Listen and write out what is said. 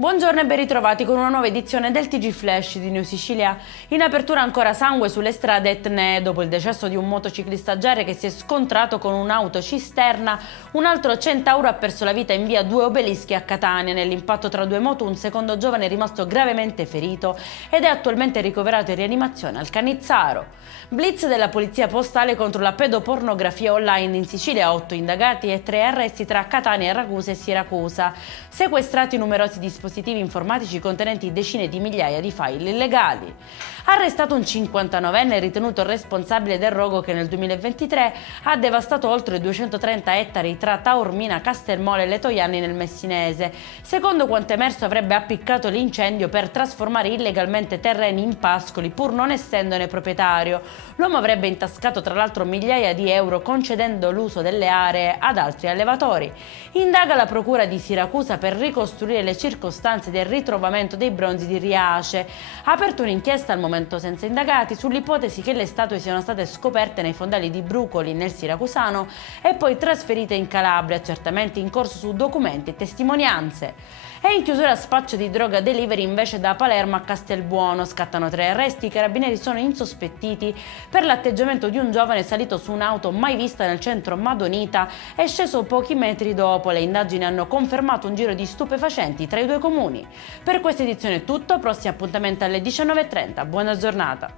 Buongiorno e ben ritrovati con una nuova edizione del TG Flash di New Sicilia. In apertura ancora sangue sulle strade etnee dopo il decesso di un motociclista Agere che si è scontrato con un'auto cisterna. Un altro centauro ha perso la vita in via Due Obelischi a Catania. Nell'impatto tra due moto un secondo giovane è rimasto gravemente ferito ed è attualmente ricoverato in rianimazione al Cannizzaro. Blitz della polizia postale contro la pedopornografia online in Sicilia, 8 indagati e 3 arresti tra Catania, Ragusa e Siracusa. Sequestrati numerosi dispositivi informatici contenenti decine di migliaia di file illegali. Arrestato un 59enne ritenuto responsabile del rogo che nel 2023 ha devastato oltre 230 ettari tra Taormina, Castelmole e Letojanni nel Messinese. Secondo quanto emerso avrebbe appiccato l'incendio per trasformare illegalmente terreni in pascoli pur non essendone proprietario. L'uomo avrebbe intascato tra l'altro migliaia di euro concedendo l'uso delle aree ad altri allevatori. Indaga la procura di Siracusa per ricostruire le circostanze del ritrovamento dei bronzi di Riace. Ha aperto un'inchiesta al momento senza indagati sull'ipotesi che le statue siano state scoperte nei fondali di Brucoli nel Siracusano e poi trasferite in Calabria, accertamenti in corso su documenti e testimonianze. E in chiusura spaccio di droga delivery invece da Palermo a Castelbuono. Scattano 3 arresti, i carabinieri sono insospettiti per l'atteggiamento di un giovane salito su un'auto mai vista nel centro Madonita e sceso pochi metri dopo. Le indagini hanno confermato un giro di stupefacenti tra i due comuni. Per questa edizione è tutto, prossimo appuntamento alle 19:30. Buona giornata.